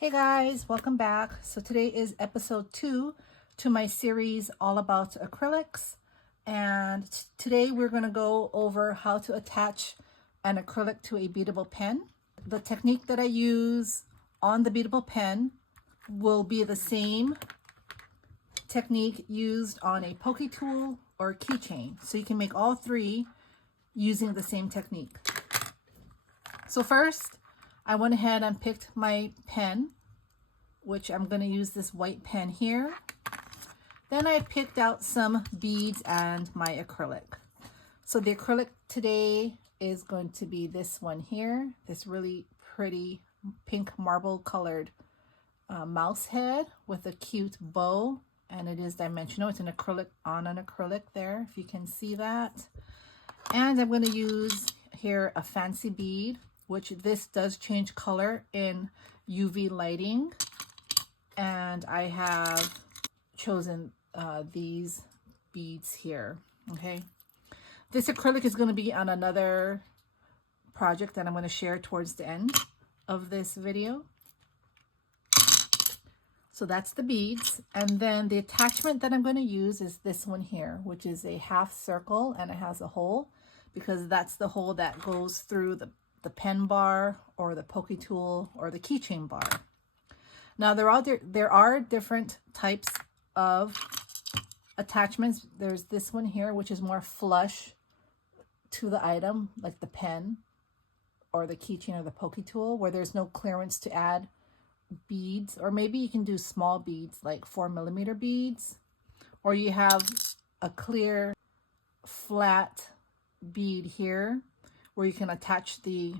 Hey guys, welcome back. So today is episode 2 to my series all about acrylics. And today we're going to go over how to attach an acrylic to a beadable pen. The technique that I use on the beadable pen will be the same technique used on a pokey tool or a keychain. So you can make all three using the same technique. So first, I went ahead and picked my pen, which I'm going to use this white pen here. Then I picked out some beads and my acrylic. So the acrylic today is going to be this one here, this really pretty pink marble colored mouse head with a cute bow, and it is dimensional. It's an acrylic on an acrylic there, if you can see that. And I'm going to use here a fancy bead, which this does change color in UV lighting. And I have chosen these beads here, okay? This acrylic is going to be on another project that I'm going to share towards the end of this video. So that's the beads. And then the attachment that I'm going to use is this one here, which is a half circle, and it has a hole because that's the hole that goes through the pen bar or the pokey tool or the keychain bar. Now there are different types of attachments. There's this one here, which is more flush to the item, like the pen or the keychain or the pokey tool, where there's no clearance to add beads. Or maybe you can do small beads like 4mm beads, or you have a clear flat bead here where you can attach the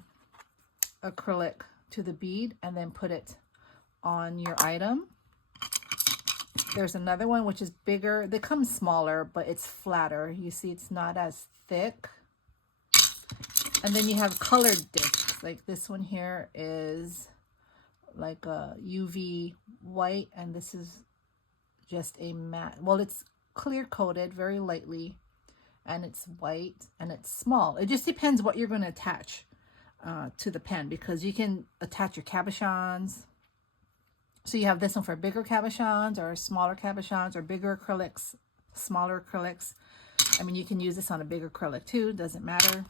acrylic to the bead and then put it on your item. There's another one which is bigger. They come smaller, but it's flatter. You see, it's not as thick. And then you have colored discs. Like this one here is like a UV white, and this is just a matte. Well, it's clear coated very lightly, and it's white and it's small. It just depends what you're going to attach to the pen, because you can attach your cabochons. So you have this one for bigger cabochons or smaller cabochons, or bigger acrylics, smaller acrylics. I mean, you can use this on a bigger acrylic too, doesn't matter.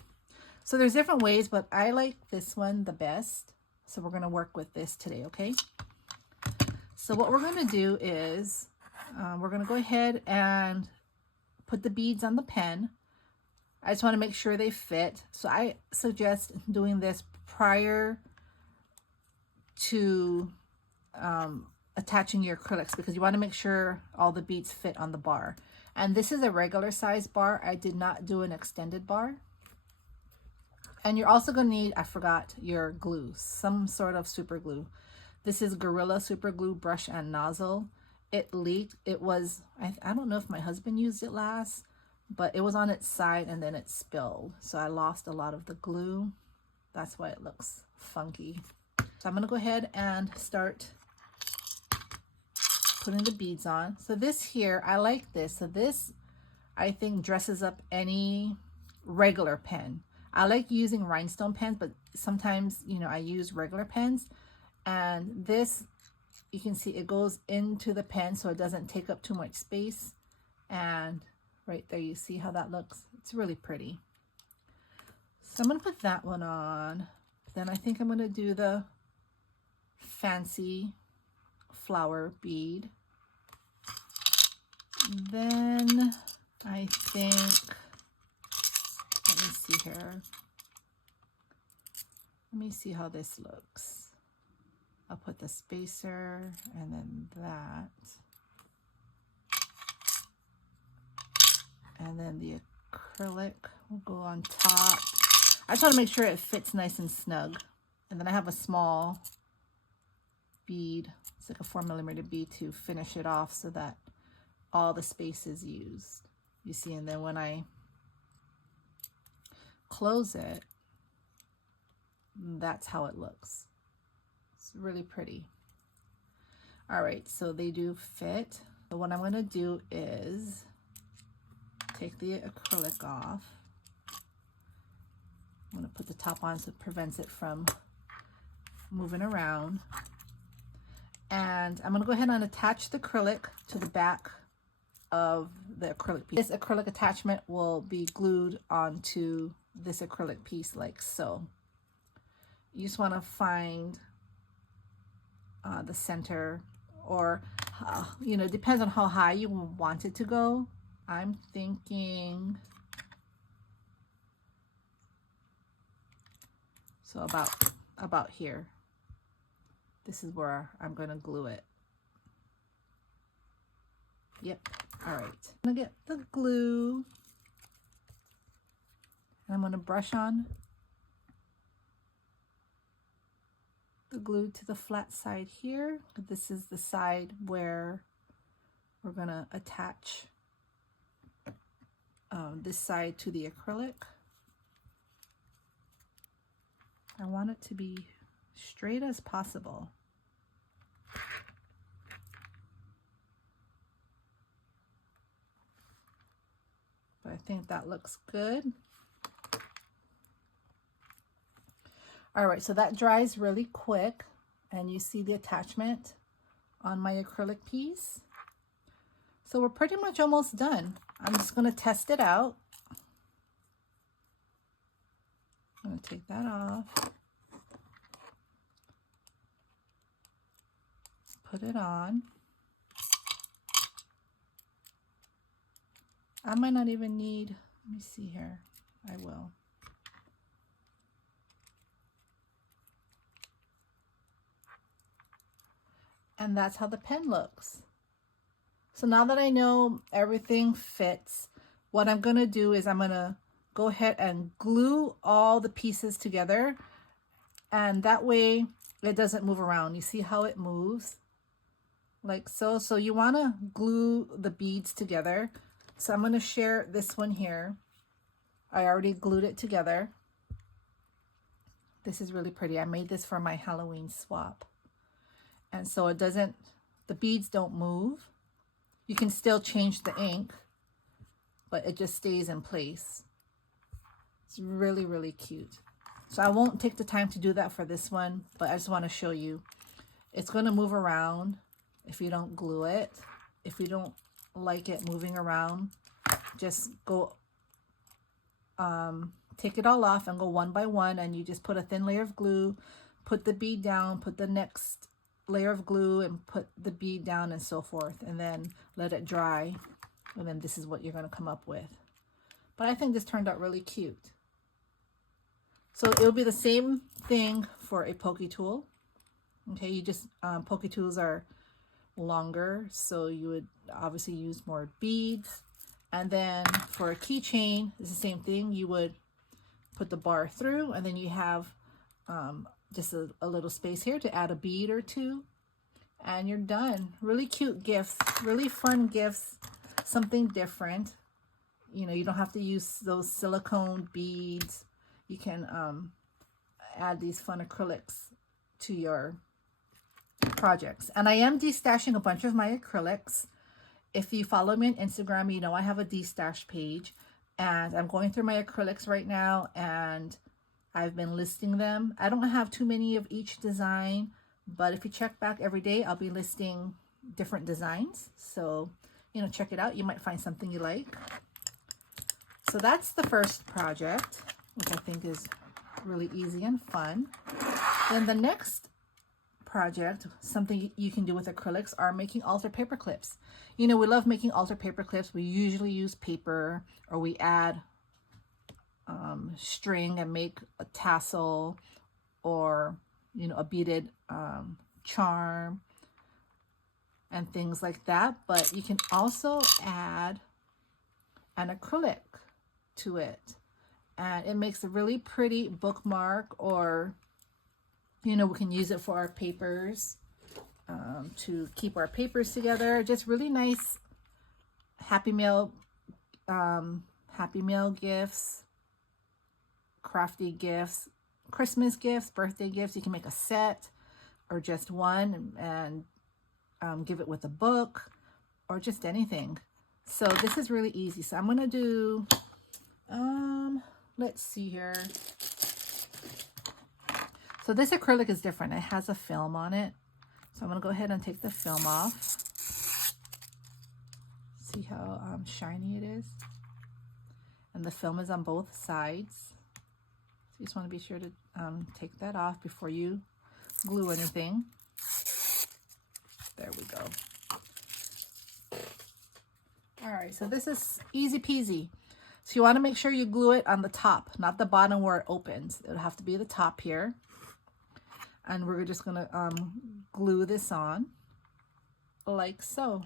So there's different ways, but I like this one the best. So we're going to work with this today, okay? So what we're going to do is we're going to go ahead and put the beads on the pen. I just want to make sure they fit. So I suggest doing this prior to attaching your acrylics, because you want to make sure all the beads fit on the bar. And this is a regular size bar. I did not do an extended bar. And you're also going to need, I forgot, your glue, some sort of super glue. This is Gorilla Super Glue Brush and Nozzle. It leaked. It was, I don't know if my husband used it last, but it was on its side and then it spilled. So I lost a lot of the glue. That's why it looks funky. So I'm going to go ahead and start putting the beads on. So this here, I like this. So this, I think, dresses up any regular pen. I like using rhinestone pens, but sometimes, you know, I use regular pens. And this, you can see it goes into the pen so it doesn't take up too much space. And right there, you see how that looks? It's really pretty. So I'm going to put that one on. Then I think I'm going to do the fancy flower bead. Then I think, let me see here. Let me see how this looks. I'll put the spacer and then that. And then the acrylic will go on top. I just want to make sure it fits nice and snug. And then I have a small bead. It's like a 4mm bead to finish it off so that all the space is used. You see, and then when I close it, that's how it looks. It's really pretty. All right, so they do fit. So what I'm going to do is take the acrylic off. I'm going to put the top on so it prevents it from moving around. And I'm going to go ahead and attach the acrylic to the back of the acrylic piece. This acrylic attachment will be glued onto this acrylic piece like so. You just want to find the center, or you know, depends on how high you want it to go. I'm thinking so about here. This is where I'm going to glue it. Yep. All right. I'm going to get the glue. And I'm going to brush on the glue to the flat side here. This is the side where we're going to attach this side to the acrylic. I want it to be straight as possible. But I think that looks good. All right, so that dries really quick, and you see the attachment on my acrylic piece. So we're pretty much almost done. I'm just going to test it out. I'm going to take that off. Put it on. I might not even need, let me see here. I will. And that's how the pen looks. So now that I know everything fits, what I'm going to do is I'm going to go ahead and glue all the pieces together, and that way it doesn't move around. You see how it moves? Like so. So you want to glue the beads together. So I'm going to share this one here. I already glued it together. This is really pretty. I made this for my Halloween swap. And so it doesn't, the beads don't move. You can still change the ink, but it just stays in place. It's really, really cute. So I won't take the time to do that for this one, but I just want to show you. It's going to move around if you don't glue it. If you don't like it moving around, just go, take it all off and go one by one, and you just put a thin layer of glue, put the bead down, put the next layer of glue, and put the bead down, and so forth, and then let it dry, and then this is what you're going to come up with. But I think this turned out really cute. So it'll be the same thing for a pokey tool. Okay, you just pokey tools are longer, so you would obviously use more beads. And then for a keychain, it's the same thing. You would put the bar through, and then you have just a little space here to add a bead or two, and you're done. Really cute gifts, really fun gifts, something different. You know, you don't have to use those silicone beads. You can add these fun acrylics to your projects. And I am destashing a bunch of my acrylics. If you follow me on Instagram, you know I have a destash page, and I'm going through my acrylics right now, and I've been listing them. I don't have too many of each design, but if you check back every day, I'll be listing different designs. So, you know, check it out. You might find something you like. So that's the first project, which I think is really easy and fun. Then the next project, something you can do with acrylics, are making altar paper clips. You know, we love making altar paper clips. We usually use paper, or we add string and make a tassel, or, you know, a beaded charm and things like that. But you can also add an acrylic to it, and it makes a really pretty bookmark, or, you know, we can use it for our papers, to keep our papers together. Just really nice Happy Mail gifts, crafty gifts, Christmas gifts, birthday gifts. You can make a set or just one, and give it with a book or just anything. So this is really easy. So I'm going to do, let's see here. So this acrylic is different. It has a film on it. So I'm going to go ahead and take the film off. See how shiny it is? And the film is on both sides. So you just want to be sure to take that off before you glue anything. There we go. All right, so this is easy peasy. So you want to make sure you glue it on the top, not the bottom where it opens. It'll have to be the top here. And we're just going to glue this on like so.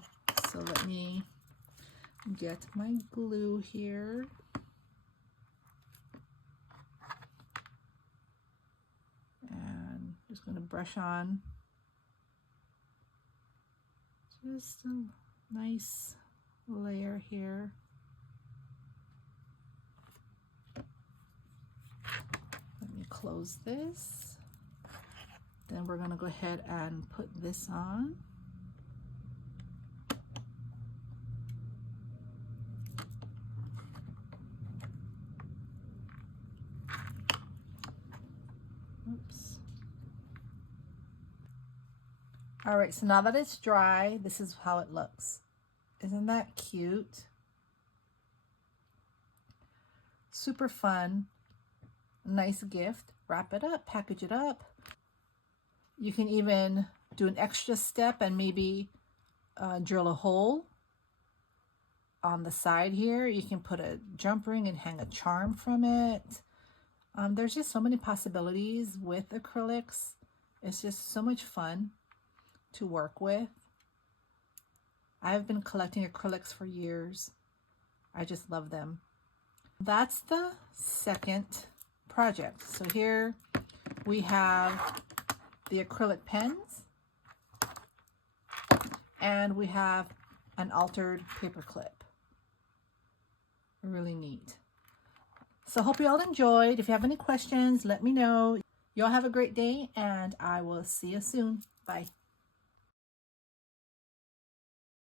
So let me get my glue here. And just going to brush on just a nice layer here. Let me close this. Then we're going to go ahead and put this on. Oops. All right, so now that it's dry, this is how it looks. Isn't that cute? Super fun. Nice gift. Wrap it up, package it up. You can even do an extra step and maybe drill a hole on the side here. You can put a jump ring and hang a charm from it. There's just so many possibilities with acrylics. It's just so much fun to work with. I've been collecting acrylics for years. I just love them. That's the second project. So here we have the acrylic pens and we have an altered paper clip. Really neat. So hope you all enjoyed. If you have any questions, let me know. Y'all have a great day and I will see you soon. Bye.